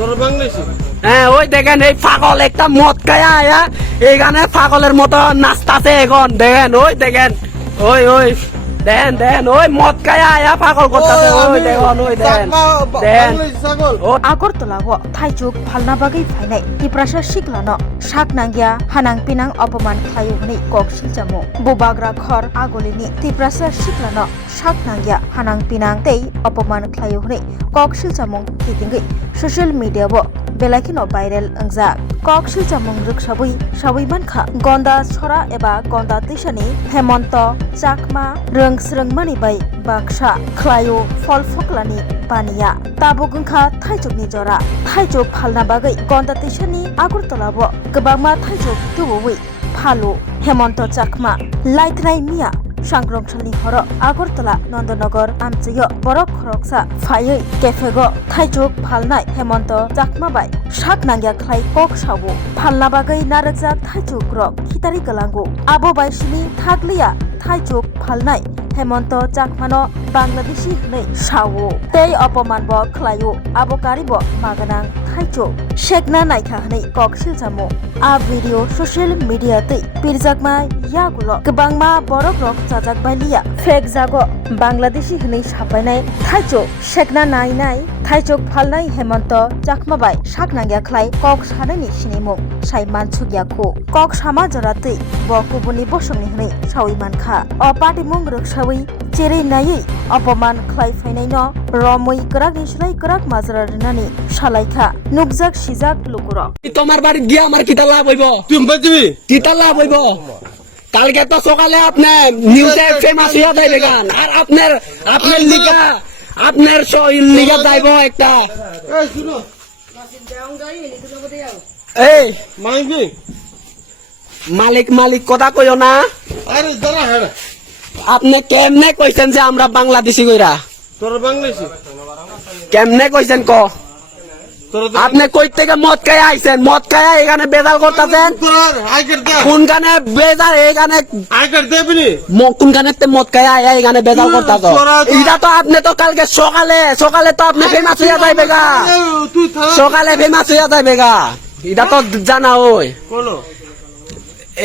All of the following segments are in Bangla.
তোর বাংলাদেশি হ্যাঁ ওই দেখেন এই পাগল একটা মদ খায়া আয়া এইখানে পাগলের মতো নাচতাছে এখন দেখেন ওই দেখেন ওই ওই দেখেন দেখেন ওই মদ খায়া আয়া পাগল করতেছে ওই দেখেন ওই দেখেন দেখেন ছাগল ও আগরতলাও थाइजुग फालना बागै फायनाय तिप्रासा सिक्लानो साक नांगिया हानां पिनां अपमान खालायनि कक्सिल जामु बुबाग्रा घर आगलिनि तिप्रासा सिक्लानो साक नांगिया हानां पिनां तै अपमान खालायनि कक्सिल जामु कितिंगै ससियेल मिडियाबो बेलाखिनो भाइरेल अंजा कक्सिल जामुं रक्साबै साबै मानखा गन्दा छरा एबा गन्दा दैसानि हेमन्त चाकमा रोंस्रोंमानि बाय बाक्सा ख्लायो फल फक्लानि बानिया ताबुगुंखा थाइजुगनि जरा थाइजुग फालना बागै गन्दा दैसानि आगरतलाबो गोबांमा थाइजुग दुबुबै फालु हेमन्त चाकमा लाइथराय मिया सांग्रंसालनि हर आगरतला नन्दनगर आमचैयो बरक खरकसा फायै केफेगो थाइजुग फालनाय हेमन्त चाकमा बाय साक नांगिया ख्लाय कक सावो फालना बागै नारकजाक थाइजुग रक खितारि गलांगो आबो बायसिनि थागलिया थाइजुग फालनाय हेमन्त चाकमानो बांलादेशी हनै सावो तै अपमान ब ख्लायो आबो कारिबो मागनां थाइजुग शेखना नायखा हनै कक्सिल जामो आ भिडियो ससियेल मिडिया तै पिरजाकमा यागुलो गोबांमा बरक रक जाजाक बायलिया फेक जागो बांलादेशी हनै सापायनाय थाइजुग शेखना नायनाय थाइजुग फालनाय हेमन्त चाकमा बाय साक नांगिया ख्लाय कक सानैनि सिनिमुं साइमान सुगियाखौ कक सामा जरा तै बकुबुनि बसंनि हनै सावै मानखा अ पाटिमुं रक्सावै जेरै नायै अपमान ख्लाय फायनायनो रमै गराक निसलाय गराक माजरा रिनानि सालायखा नुकजाक सिजाक लुकुर তোমার বাড়ি গিয়ে আমার কিতা লাভ হইব তুই বাজবি কিতা লাভ হইব কালকে তো সকালে আপনি নিউজে ফেমাস হইয়া যাইবে গান আর আপনার আপনার লিগা আপনার লিগা যাইব একটা এই শুনো এই মাইবি মালিক মালিক কথা কইও না আরে দাঁড়া হ্যাঁ আপনি কেমনে কইছেন যে আমরা বাংলাদেশি কইরা তোর বাংলাদেশি কেমনে কইছেন ক তোর আপনি কই থেকে মদ খাই আইছেন মদ খাই এখানে বেজাল করতেছেন তোর আইকার দে কোনখানে বেজাল এখানে আইকার দেবনি কোনখানে মদ খাই আয়া এখানে বেজাল করতেছ এটা তো আপনি তো কালকে সকালে সকালে তো আপনি ফেমাস হইয়া যাইবে গা তুই থাক সকালে ফেমাস হইয়া যাইবে গা এটা তো জানা ওই কোলো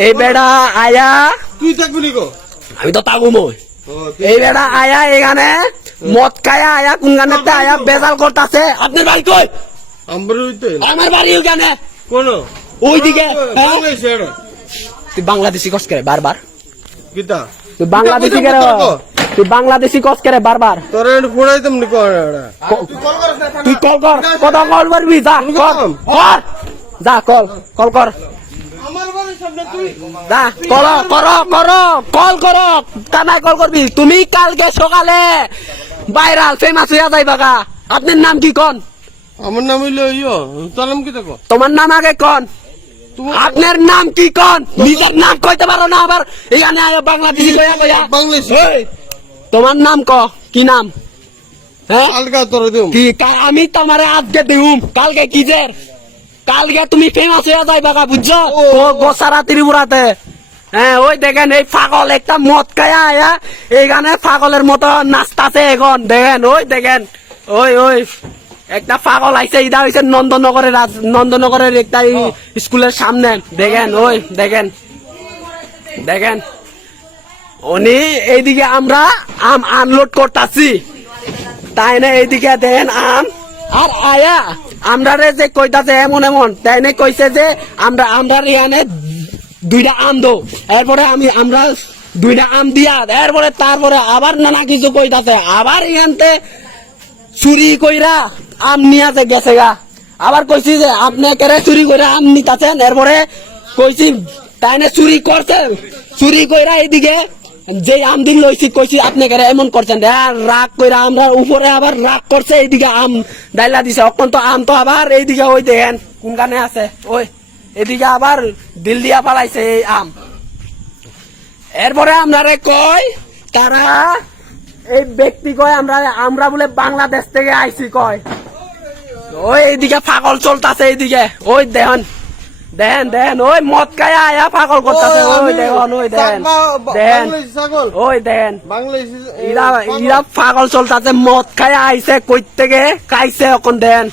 এই বেড়া আয়া তুই থাকবি নি গো আমি তো তাগুমই এই বেড়া আয়া এখানে মদ খায়া আয়া কোনখানে আয়া বেজাল করতেছে আপনার বাড়ি কই আমার হইতে আমার বাড়ি ওখানে কোন ওইদিকে বাংলাদেশি এটা তুই বাংলাদেশি কস করে বারবার কিতা তুই বাংলাদেশি করে তুই বাংলাদেশি কস করে বারবার তোর এটা ফোড়াইতাম নি কোন এটা তুই কল কর কত কল করবি যা কর কর যা কল কল কর আমার বাড়ির সামনে তুই যা কর কর কর কল কর কানাই কল করবি তুমি কালকে সকালে ভাইরাল ফেমাস হইয়া যাইবা গা আপনার নাম কি কোন আমার নাম হইলো ইয়ো তোর নাম কি দেখো তোমার নাম আগে কোন আপনার নাম কি কোন নিজের নাম কইতে পারো না আবার এখানে আয় বাংলাদেশি কইয়া কইয়া বাংলাদেশি এই, তোমার নাম ক কি নাম হ্যাঁ আলগা তোর দিম কি আমি তোমারে আজকে দিউম কালকে কি যে কালকে তুমি ফেমাস হইয়া যাইবা গা বুঝছো গোসারা ত্রিপুরাতে হ্যাঁ ওই দেখেন এই পাগল একটা মদ খায়া আয়া এইখানে পাগলের মতো নাচতাছে এখন দেখেন ওই দেখেন ওই ওই একটা পাগল আইছে ইদা হইছে নন্দনগরের একটা স্কুলের সামনে দেখেন ওই দেখেন দেখেন উনি এইদিকে আমরা আম আনলোড করতাছি তাই না এইদিকে দেখেন আম আর আয়া আমরা যে কইতাছে এমন এমন তাই না কইছে যে আমরা এখানে দুইটা আম দো এরপরে আমরা দুইটা আম দিয়া এরপরে তারপরে আবার নানা কিছু কইতাছে আবার এখানতে চুরি কইরা আম নিয়াতে গেছে গা আবার কইছি যে আপনি কেরে চুরি কইরা আম নিতাছেন এরপরে কইছি তাই না চুরি করছেন চুরি কইরা এইদিকে যে আম দিন লইছি কইছি আপনি কেরে এমন করছেন রাগ কইরা আমরা উপরে আবার রাগ করছে এইদিকে আম ডাইলা দিছে অখন তো আম তো আবার এইদিকে ওই দেখেন কোনখানে আছে ওই এদিকে আবার দিল দিয়া পালাইছে এই আম এরপরে আপনারে কয় তারা এই ব্যক্তি কয় আমরা বলে বাংলাদেশ থেকে আইছি কয় ওই এইদিকে পাগল চলতাছে এইদিকে ওই দেখেন দেখেন দেখেন ওই মদ খায়া আয়া পাগল করতেছে ওই দেখেন ওই দেখেন দেখেন ওই দেখেন বাংলাদেশি ইরা পাগল চলতাছে মদ খায়া আইছে কই থেকে খাইছে এখন দেখেন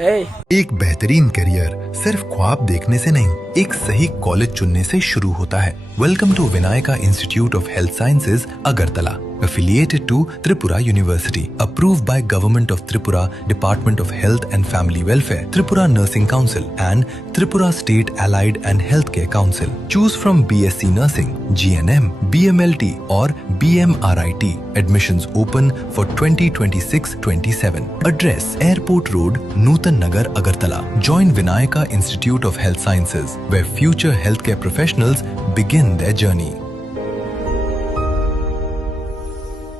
এই एक बेहतरीन करियर सिर्फ ख्वाब देखने से नहीं, एक सही कॉलेज चुनने से शुरू होता है। Welcome to Vinayaka Institute of Health Sciences, Agartala, affiliated to Tripura University, approved by Government of Tripura, Department of Health and Family Welfare, Tripura Nursing Council and Tripura State Allied and Healthcare Council. Choose from BSc Nursing, GNM, BMLT or BMRIT. Admissions open for 2026-27. Address Airport Road, Nutan Nagar, Agartala. Join Vinayaka Institute of Health Sciences, where future healthcare professionals begin their journey.